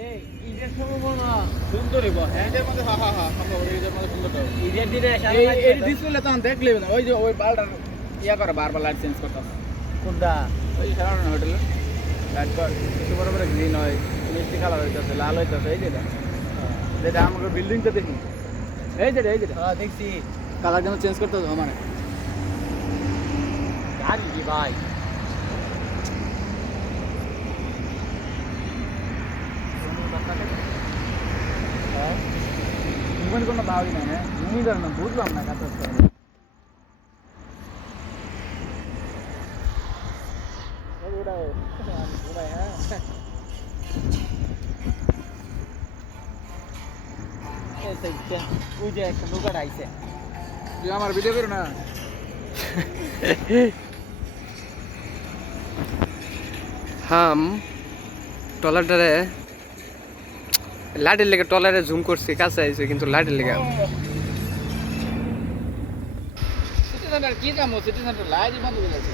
এই ঈদের সম্ভাবনা সুন্দরই হ্যাঁ ঈদের মধ্যে সম্ভব ঈদের মধ্যে সুন্দর হবে। ঈদের দিনে এই ডিসপ্লে তখন দেখলে না ওই যে ওই বালটার ইয়া করে বারবার লাইট চেঞ্জ করতেছে। কোনটা ওই সারানো হোটেলে লাইট কর কিছু বড় বড় গ্রিন হয়, মিষ্টি কালার হইতেছে, লাল হইতেছে, এই যেটা আমাকে বিল্ডিংটা দেখি এই যেটা হ্যাঁ দেখছি কালার যেন চেঞ্জ করতে হবে আমার। গাড়ি কি ভাই ঘুমের কোনো ভাবই নাই না, ঘুমিয়ে যাবে না, বুঝলাম না কাজ করতে হবে। ওই যে একটা নৌকার আইছে তুই আমার ভিডিও করো না। হাম ট্রলারটারে লাইটের লেগে ট্রলারে জুম করছি, কাছে আইছে কিন্তু লাইটের লেগে সিটি সেন্টার কি কাম? সিটি সেন্টার লাইট বন্ধ করে আছে।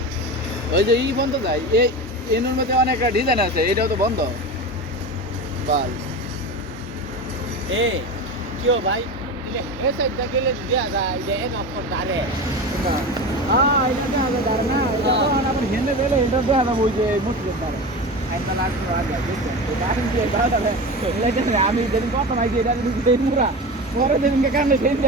ওই যে ই বন্ধ যায়, এই এর মধ্যে অনেক ডিজাইন আছে, এটাও তো বন্ধ। বাল এ কিও ভাই এ সাইডটা গেলে দেয়া যায় যে এক অক্ষর দাঁড়ে হ্যাঁ এটা দেখা যায় দাঁড়া না, এটা তো আবার হেন্ডে গেলে এটা দেখা যাবে ওই যে মুসলিম দাঁড়ে একটা লাগবে আগে বুঝছেন তো গাড়ি দিয়ে দাঁড়ালে আমি যেদিন কথা নাই যে এটা যদি পুরা পরে যেদিনকে কারণে সেই